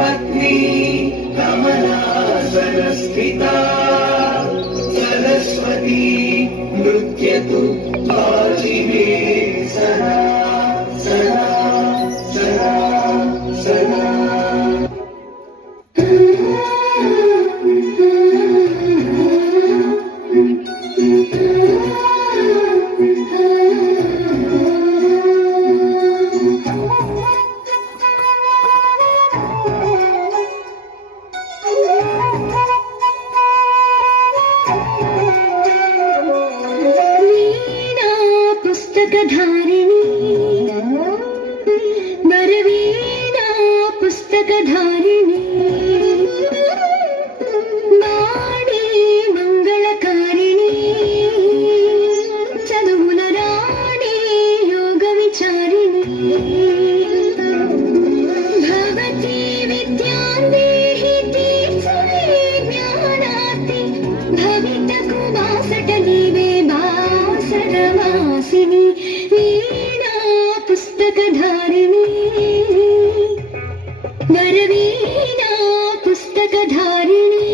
पत्नी कमलासनस्थिता सरस्वती पुस्तकधारिणी वरवीणा पुस्तकधारिणी वाणी मंगलकारिणी चदुमुल राणी योग विचारिणी भवती विद्यान्देहि तीर्थवे ज्ञानार्थे भवितकु वासटनीवे वासरवासिनी वीणा पुस्तकधारिणी वरवीणा पुस्तकधारिणी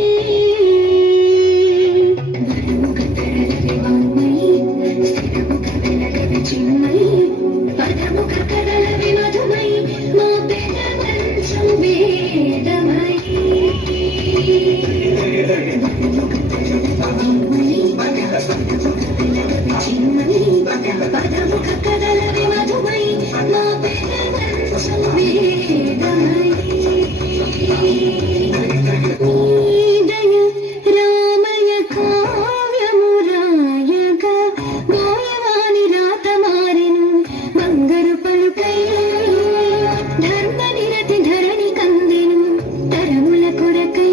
चिन्मयी पदमुखकरलवि मधुमयी मा पेदवंशं वेदमयी चिन्मयी पदमुखकरलवि मधुमयी मा पेदवंशं वेदमयी दय रामय काव्यमुरायगा गोयवानि रातमारिनु ಬಂಗರು ಪಲುಕೈ ಧರ್ಮ ನಿರತಿ ಧರಣಿ ಕಂದೆನು ತರಮುಲ ಕೊರಕೈ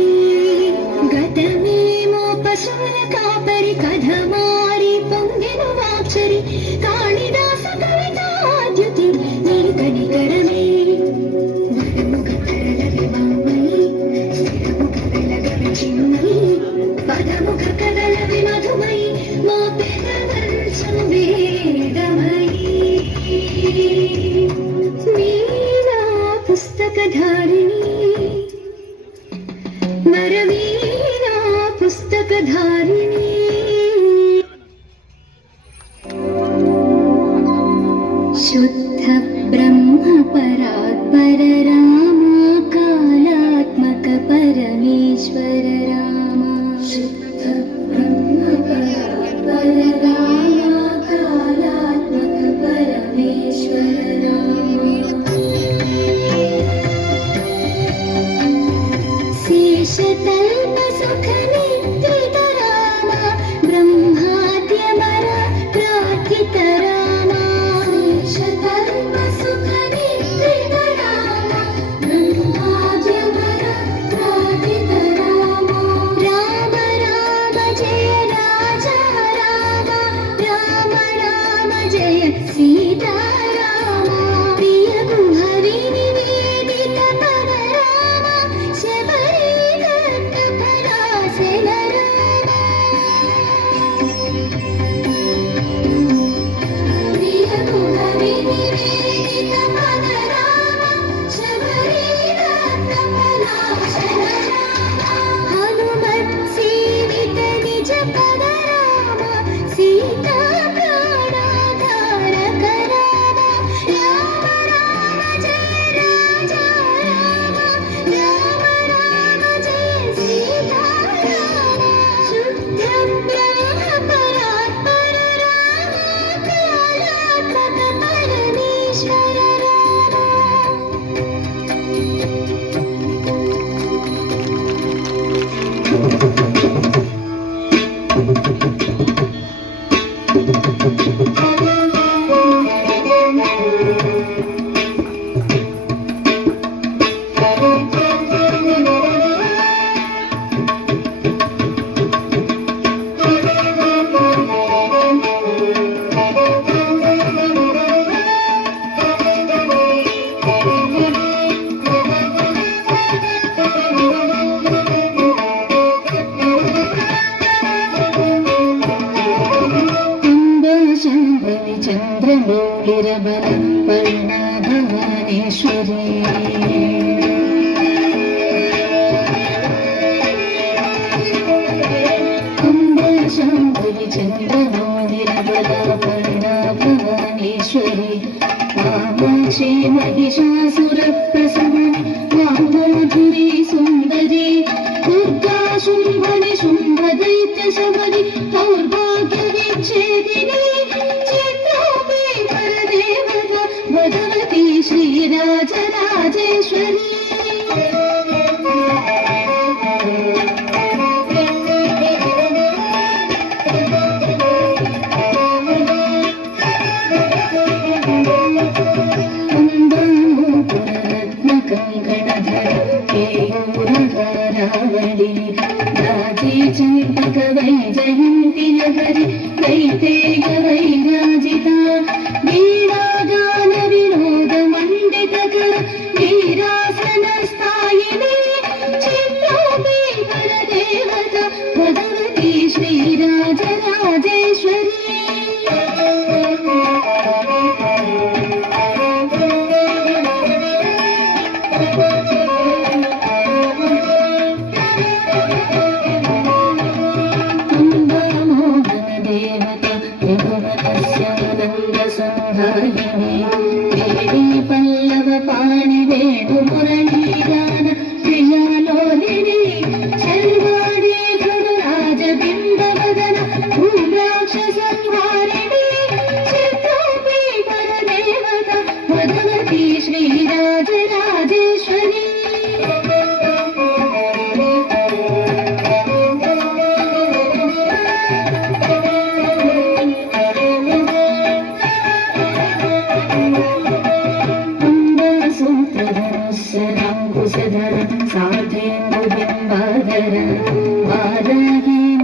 ಗತಮೇ ಮೋಪ ಸುಮನ ಕಾಪರಿ ಕಧ ಮಾರಿ ಪೊಂಗೆನು ವಾಕ್ಷರಿ ಕಾಳಿದಾಸ ಕವಿತಾದ್ಯುತಿ ನೀನು ಕನಿಕರಮೇ ವರಮುಖ ಕರಳವಿ ವಾಮಯಿ ಸ್ಥಿರಮುಖ ಬೆಳಗವಿ ಚಿನ್ಮಯಿ ಪದಮುಖ ಕದಲವಿ ಮಧುಮಯಿ ಮಾ ಪೆದವಂಶಂ ವೇದಮಯಿ वीणा पुस्तकधारिणी वरवीणा पुस्तकधारिणी शुद्ध ब्रह्म परात्पर रामा कालात्मक परमेश्वर रामा शुद्ध ब्रह्म परात्पर रामा कालात्मक परमेश्वर रामा शेषतल्प सुख नित्रित रामा ब्रह्माद्यमर प्रार्थित रामा शेषतल्प सुख नित्रित रामा ब्रह्माद्यमर प्रार्थित रामा राम राम जय राजा राम राम राम जय सीता रामा प्रिय गुहरि निवेदित पद रामा शबरी दत्त पराशर रामा प्रिय गुहरि निवेदित पद रामा शबरी दत्त पराशर रामा हनुमत् सेवित निज पद रामा सीता प्राणाधारक रामा राम राम जय राजा रामा राम राम जय सीता रामा शुद्ध ब्रह्म परात्पर रामा कालात्मक परमेश्वर रामा शंभवि चंद्रमौलिरबल वर्णा भवानेश्वरी शंभवि चंद्रमौलिरबल वर्णा भवानेश्वरी वामाक्षी महिषासुर प्रसव वामाधुरी सुंदरी दुर्गा शुंभनि शुंभ दैत्य शबरी दौर्भाग्य विच्छेदिनी भगवती श्रीराजराजेश्वरी हरि दैतेय वैराजिता वीणागान विनोद मण्डितकर वीरासनस्थायिनी चित्रोपी परदेवता भगवती श्रीराजराजेश्वरी देवी पल्लव पाणि वेणु मुरलीगान प्रियालोलिनी शर्वाणी गुरुराज बिम्बवदन भूम्राक्ष संहारिणी चित्रोपी परदेवता भगवती श्रीराजराजेश्वरी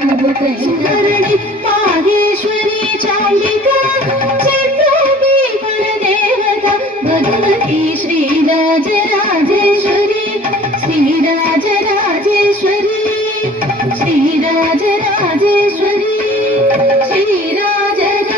वाराही माहेश्वरी चालिका चित्रोपी परदेवता भगवती श्रीराजराजेश्वरी श्रीराजराजेश्वरी श्रीराजराजेश्वरी श्रीराजराजेश्वरी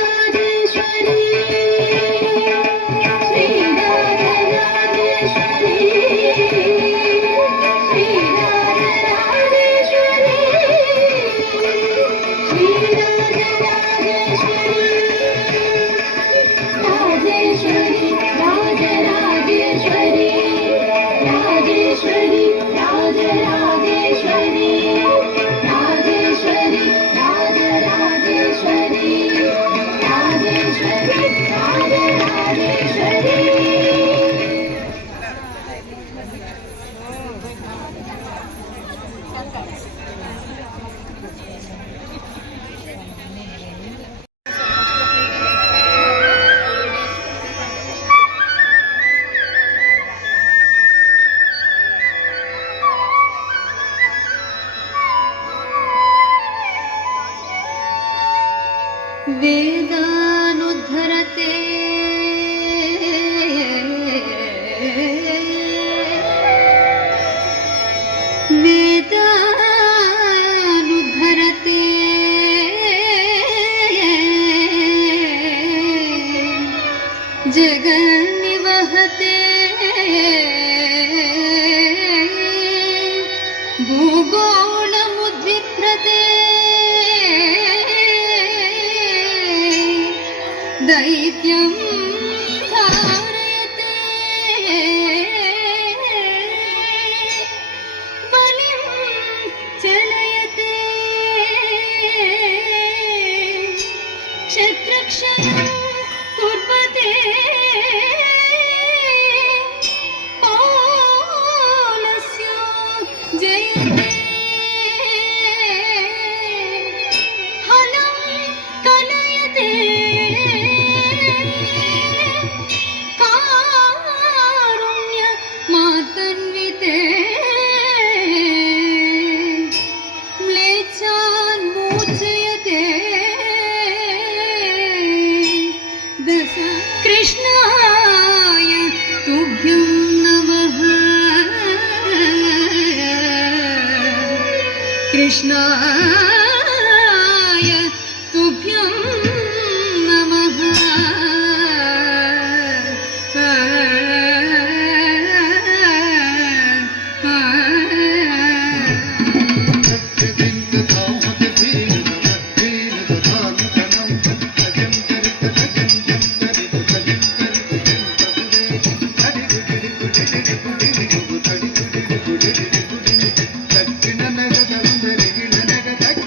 वेदानुद्धरते वेदानुद्धरते जगन्निवहते भूगोलमुद्विघ्नते दैत्यं धारयते बलिं चलयते शत्रुक्षणं कुर्वते पौलस्य जयते हलं कलयते मातन्विते म्लेच्छान् मोचयते दश कृष्णाय तुभ्यं नमः कृष्णाय तुभ्यं नमः Thank you.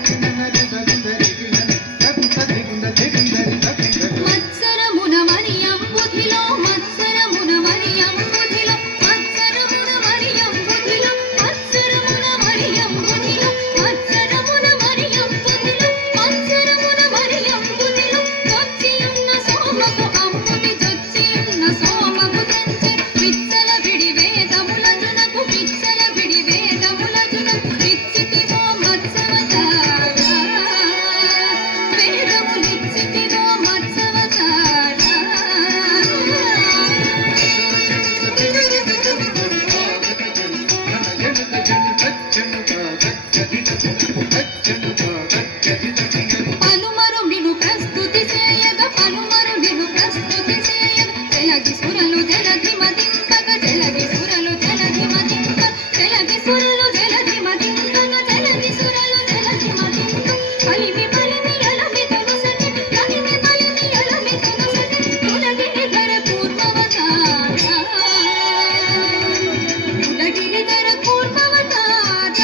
పలుమరు నిను ప్రస్తుతి చేయగ పలుమరు నిను ప్రస్తుతి చేయగ జలగి సురలు జలధి మదింపగ జలగి సురలు జలధి మదింప జలగి సురలు జలధి మదింపగ జలగి సురలు జలధి మదింప కలిమి కలిమి ఎలమి తనుసటి కలిమి కలిమి ఎలమి తనుసటి కులగిరిధర కూర్మవతార కులగిరిధర కూర్మవతార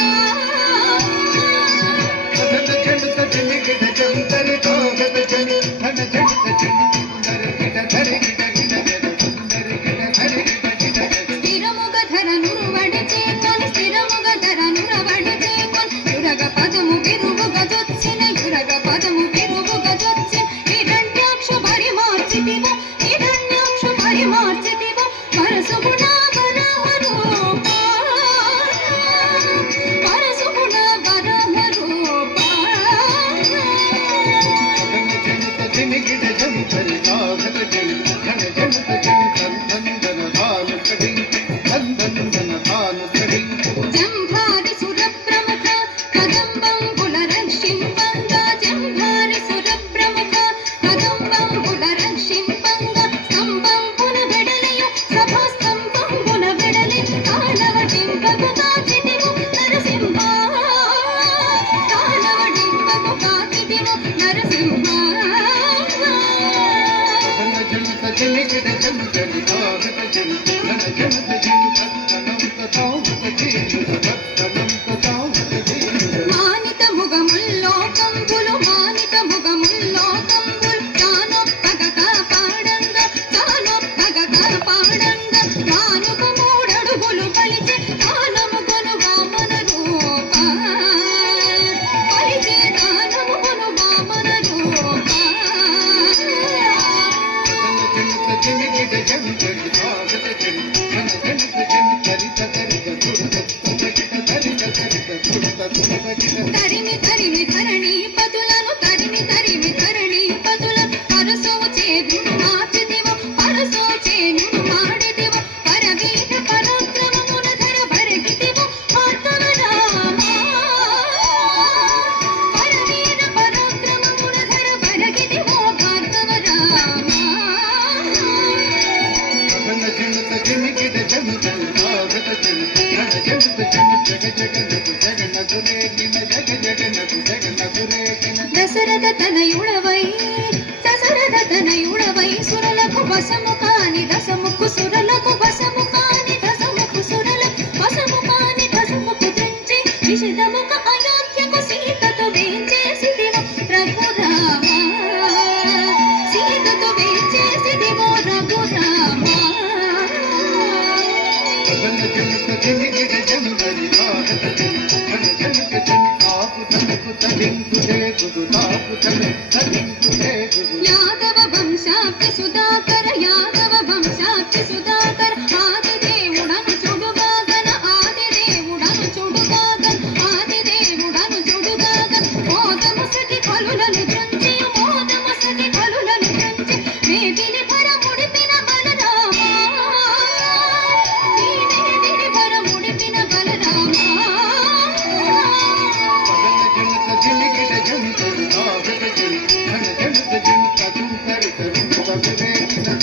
స్థిరముగ ధరనురు వడిచేకొని స్థిరముగ ధరనుర వడిచేకొని యురగ పదము విరువుగ జొచ్చిన యురగ పదము విరువుగ జొచ్చిన హిరణ్యాక్ష పరిమార్చితివో హిరణ్యాక్ష పరిమార్చితివో వరసుగుణ వరహ రూప వరసుగుణ వరహ రూప జంభారి సురప్రముఖ కదంబంబుల రక్షింపంగా జంభారి సురప్రముఖ కదంబంబుల రక్షింపంగా స్తంభంబున వెడలియు సభాస్తంభంబున వెడలి కాలవటింపగు కాచితివు నరసింహ కాలవటింపగు కాచితివు నరసింహ మానిత ముగముల్లో కంబులు మానిత ముగముల్లో కంబులు తానొప్పగ కాపాడంగా తానొప్పగ కాపాడంగా తానుకు మూడడుగులు పలిచే తానముగొను వామన రూప పలిచే తానముగొను వామన రూప తరిమి తరిమి ధరణి పదులను తరిమి తరిమి ధరణి పదులను పరసో చేదును మార్చిదివో పరసో చేనును మాడిదివో పరవీర పరాక్రమమున ధర భరగిదివో భార్గవ రామ పరవీర పరాక్రమమున ధర భరగిదివో భార్గవ రామ దశరథ తనయుడవై దశరథ తనయుడవై సురలకు వశము కాని దశముకు సురలకు వశము కాని దశముకు సురలకు వశము కాని దశముకు తెంచి విషిదముక అయోధ్యకు సీతతో వేంచేసిదివో రఘురామ సీతతో వేంచేసిదివో రఘురామ యాదవ వంశాఖ్య సుధాకర యాదవ వంశాఖ్య సుధాకర ఆదిదేవుడను చుడుగాగన ఆదిదేవుడను చుడుగాగన ఆదిదేవుడను చుడుగాగన మోదముసటి కలులను త్రుంచి మోదముసటి కలులను త్రుంచి వేదిని భరముడిపిన బలరామ వేదిని భరముడిపిన బలరామ జం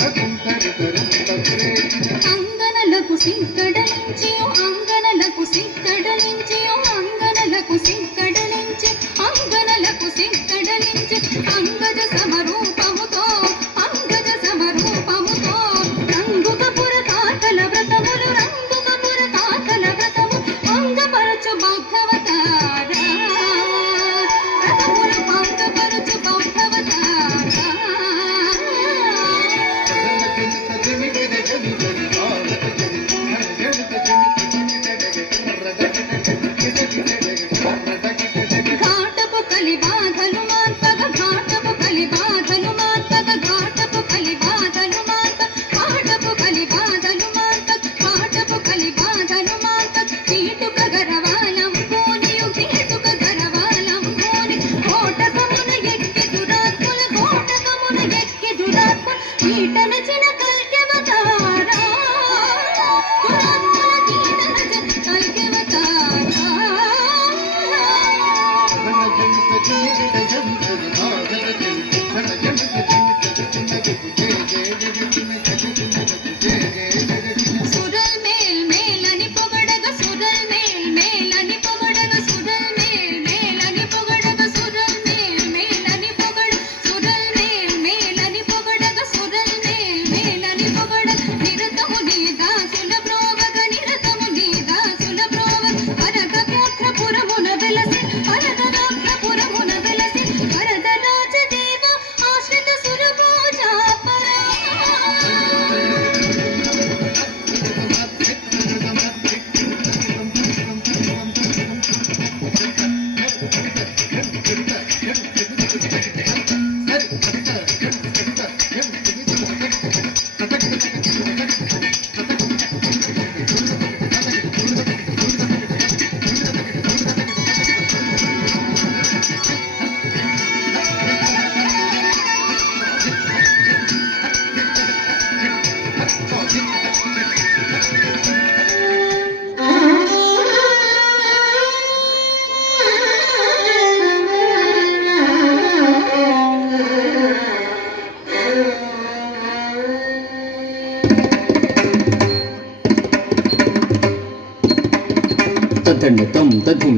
తండతం తదిం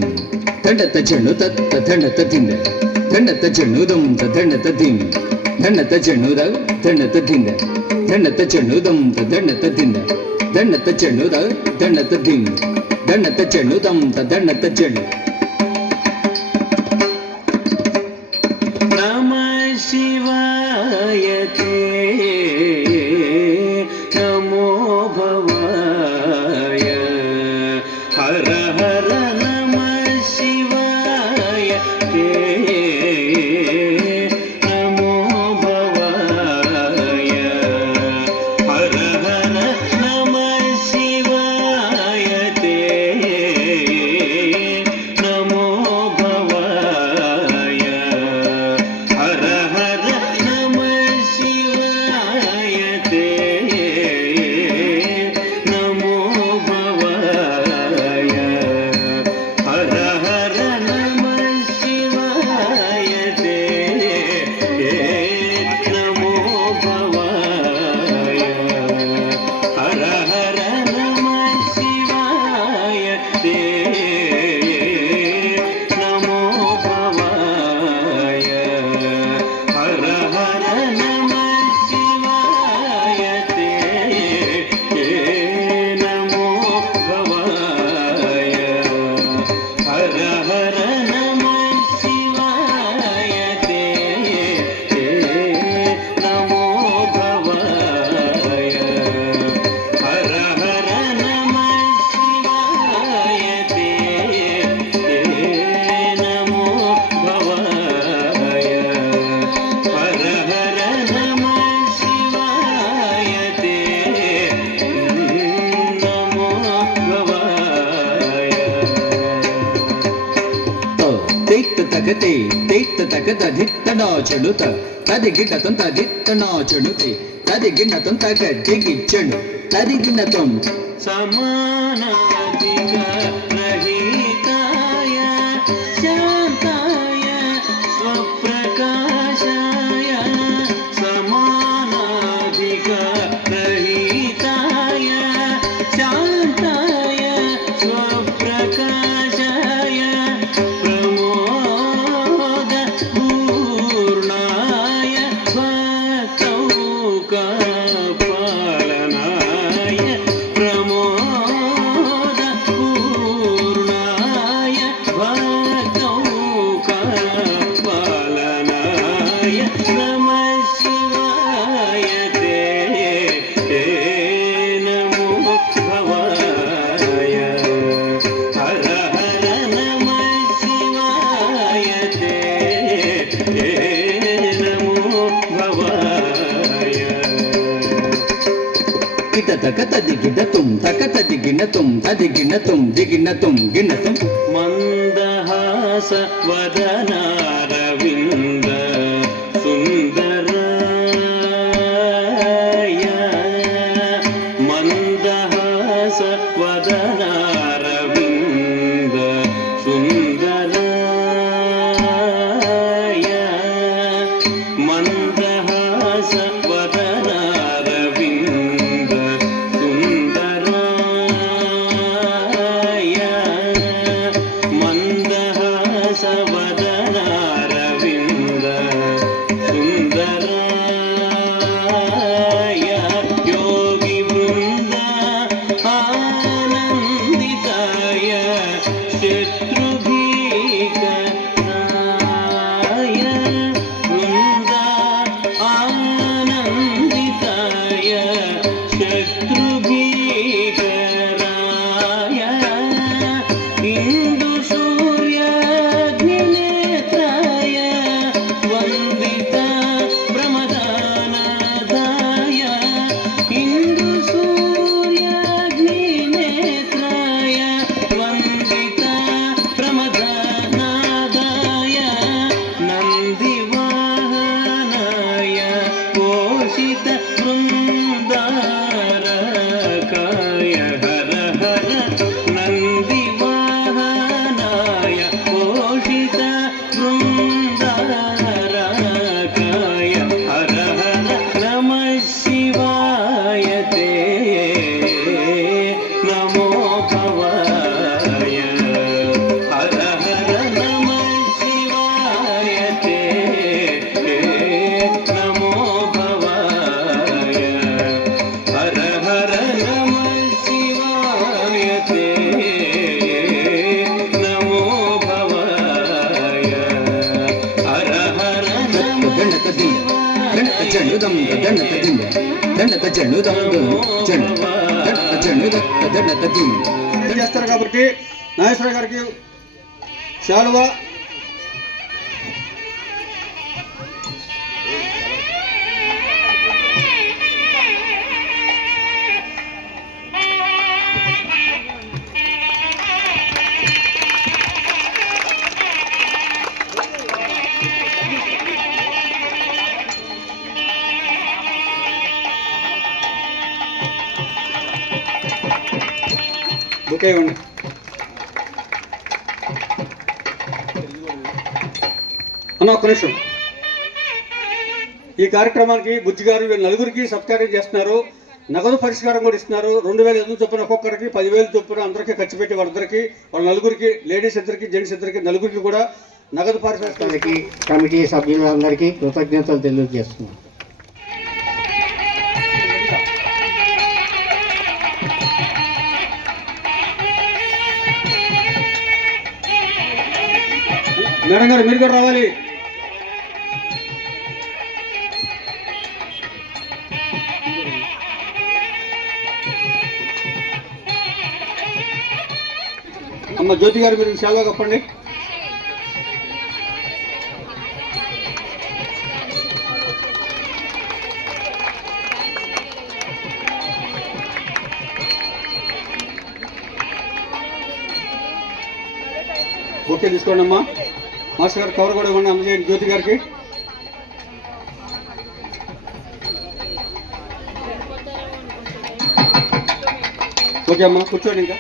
తండత చెణు తత్త తండత తింద తండత చెణుదం తండత తిం దండత చెణుద దండత తింద దండత చెణుదం దండత తింద దండత చెణుద దండత తిం దండత చెణుదం దండత చెణు నమః శివాయ తే నమో భవాయ హర హర నమః శివాయ తే నమో భవాయ హర హర నమః శివాయ తే నమో భవాయ హర హర నమః శివాయ తే నమో భవాయ హర హర నమః శివాయ తే నమో భవాయ హర హర నమః శివాయ తే నమో భవాయ హర హర నమః శివాయ తే నమో భవాయ హర హర నమః శివాయ తే నమో భవాయ హర హర నమః శివాయ తే నమో భవాయ హర హర నమః శివాయ తే నమో భవాయ తైత్త తగతే తైత్త తగత ధిత్తడా చెడుత తదిగిన్నతం తదిత్తనా చెడుతే తదిగిన్నతం తగదిగిచ్చడు తదిగిన్నతం సమానాధిక రహితాయ శాంతాయ స్వప్రకాశాయ సమానాధిక రహితాయ శాంతాయ స్వప్రకాశాయ ప్రమోద పూర్ణాయ భక్తౌకపాలనాయ ప్రమోద పూర్ణాయ భక్తౌకపాలనాయ నమః శివాయ తే నమో భవాయ హర హర నమః శివాయ తే నమో భవాయ కిటతక తదిగిడతుం తక తదిగినతుం తదిగినతుం దిగినతుం గినతుం మందహాస వదనారవింద సుందరాయ మందహాస వదనారవింద సుందరాయ మందహాస వదనారవింద సుందరాయ మందహాస వదనారవింద సుందరాయ యోగి బృంద ఆనందితాయ శత్రుభీకరాయ బృంద దండత దింద దండత చెండు దమ్త దండత దింద దండత చెండు దమ్త చెండు దండత చెండు దత్త దండత దింద చేస్తారు కాబట్టి నాగేశ్వర గారికి శాలువా బుకే ఇవ్వండి. అన్న ఒక్క నిమిషం. ఈ కార్యక్రమానికి బుజ్జి గారు వీళ్ళు నలుగురికి సబ్స్క్రైబ్ చేస్తున్నారు. నగదు పరిష్కారం కూడా ఇస్తున్నారు. 2000 చొప్పున ఒక్కొక్కరికి 10,000 చొప్పున అందరికీ ఖర్చు పెట్టి వాళ్ళ నలుగురికి, లేడీస్ ఇద్దరికి, జెంట్స్ ఇద్దరికి, నలుగురికి కూడా నగదు పరిష్కారానికి కమిటీ సభ్యులందరికీ కృతజ్ఞతలు తెలియజేస్తున్నాం. మేడం గారు మీరు కూడా రావాలి. అమ్మ జ్యోతి గారు మీరు శాలువా కప్పండి. ఓకే తీసుకోండి అమ్మా. మాస్టర్ గారు కవర్ కూడా ఇవ్వండి అందజేయండి జ్యోతి గారికి. ఓకే అమ్మా కూర్చోండి. ఇంకా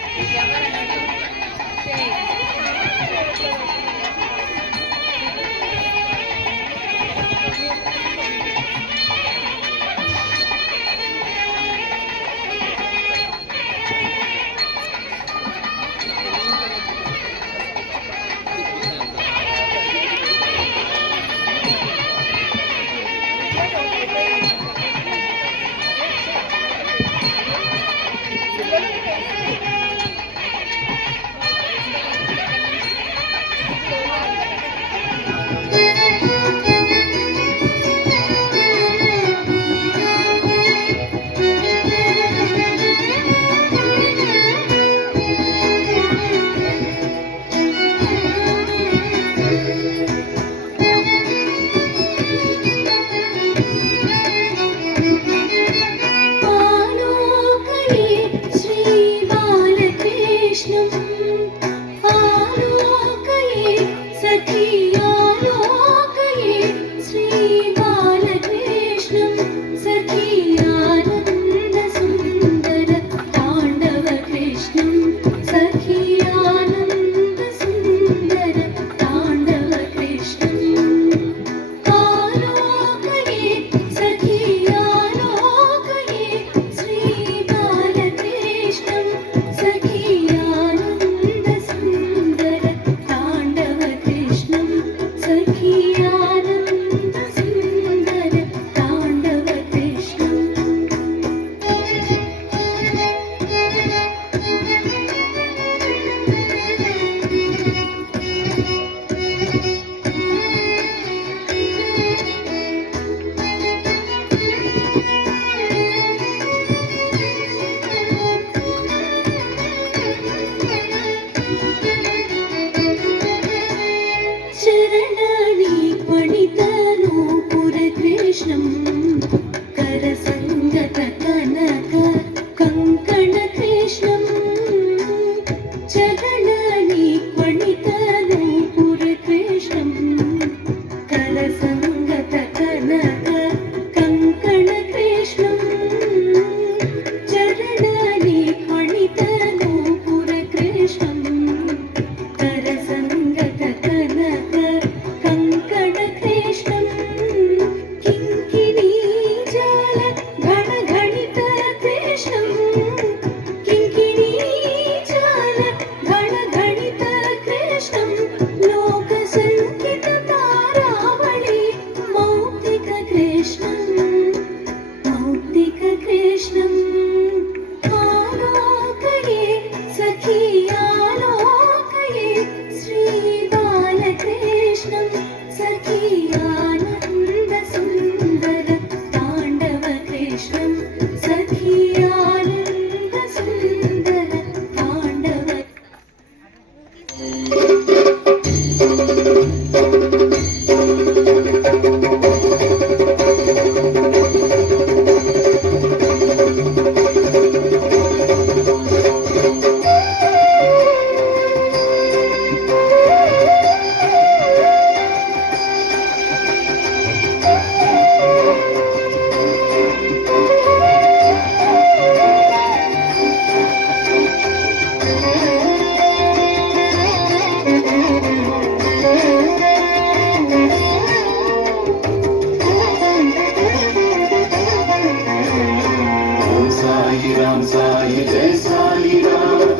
సాయి జయ సాయి రామ్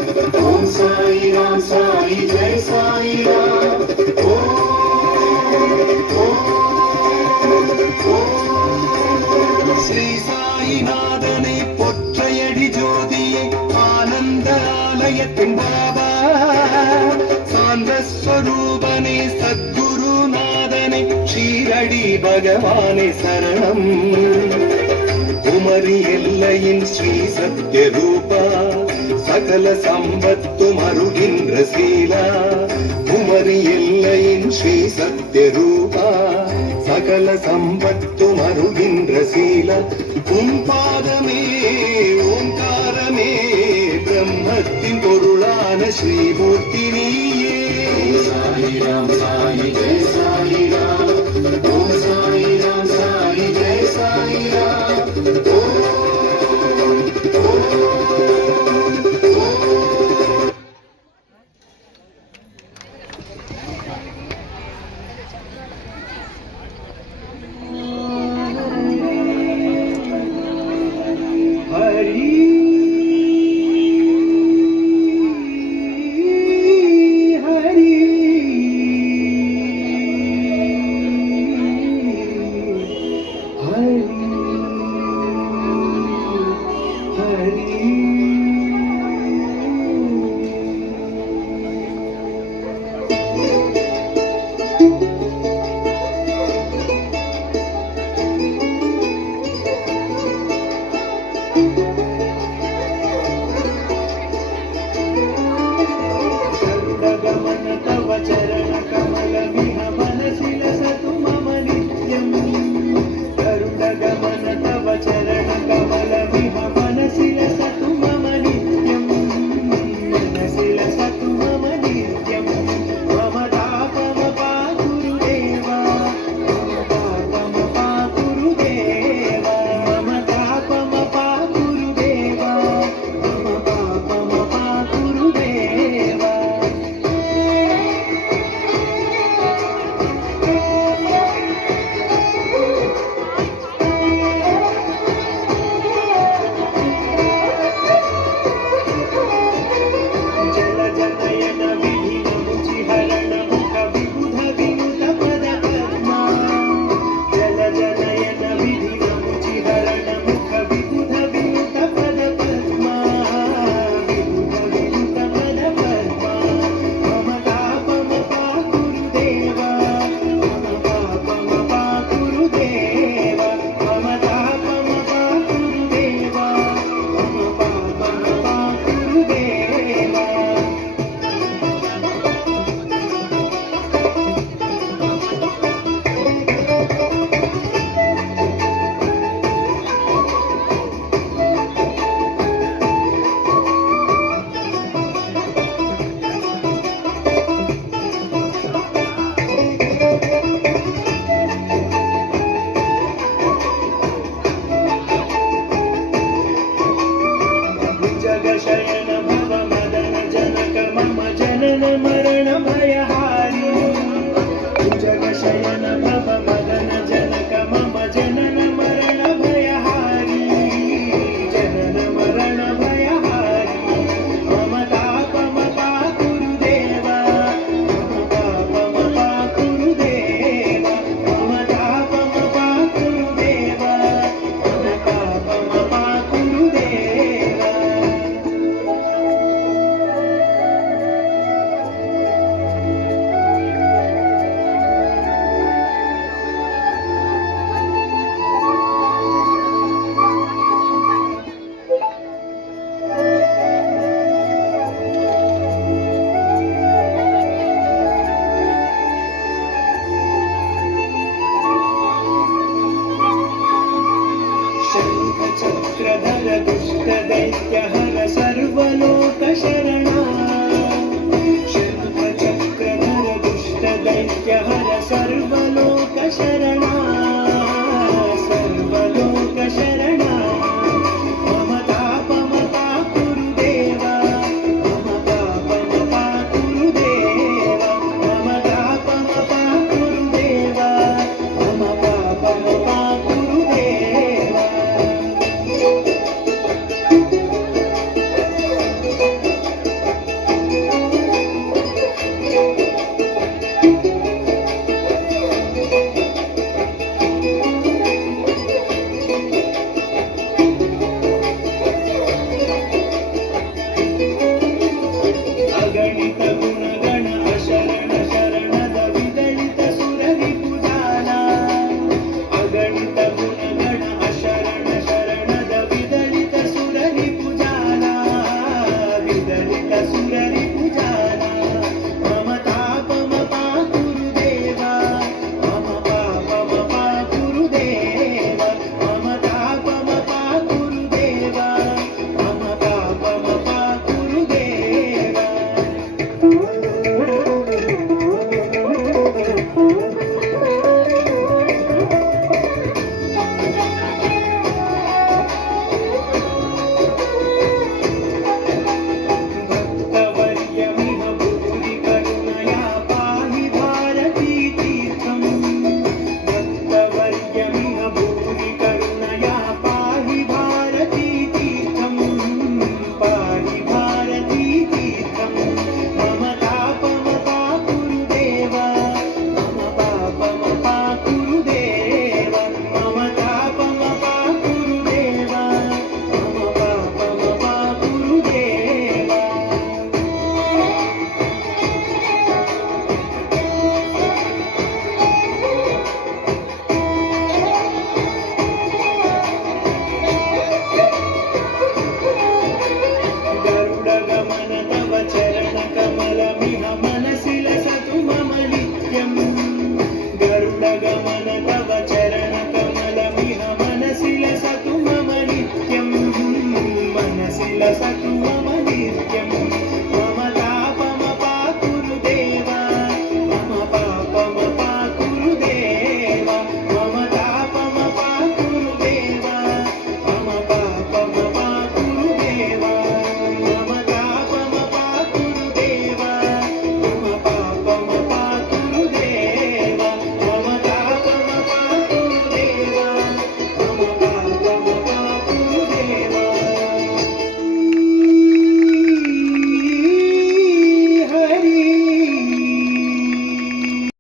ఓం సాయి రామ్ సాయి జయ సాయి రామ్ శ్రీ సాయిநாதனை பொற்றையடி ஜோதியை ஆனந்தாலயத்தின் பாபா சாந்த ஸ்வரூபனே சத்குருநாதனை ஷீரடி பகவானே சரணம் குமரி எல்லையின் ஸ்ரீ சத்யரூபா சகல சம்பத்தும் அருகின்ற சீலா குமரி எல்லையின் ஸ்ரீ சத்யரூபா சகல சம்பத்தும் அருகின்ற சீல உன் பாதமே ஓங்காரமே பிரம்மத்தின் பொருளான ஸ்ரீமூர்த்தி நீயே சாயி ராம் சாயி ஜெய சாயி ராம் ஓம் சாயி ராம் சாயி ஜெய சாயி ராம் चक्रधर दुष्टदैत्यहर सर्वलोकशरणा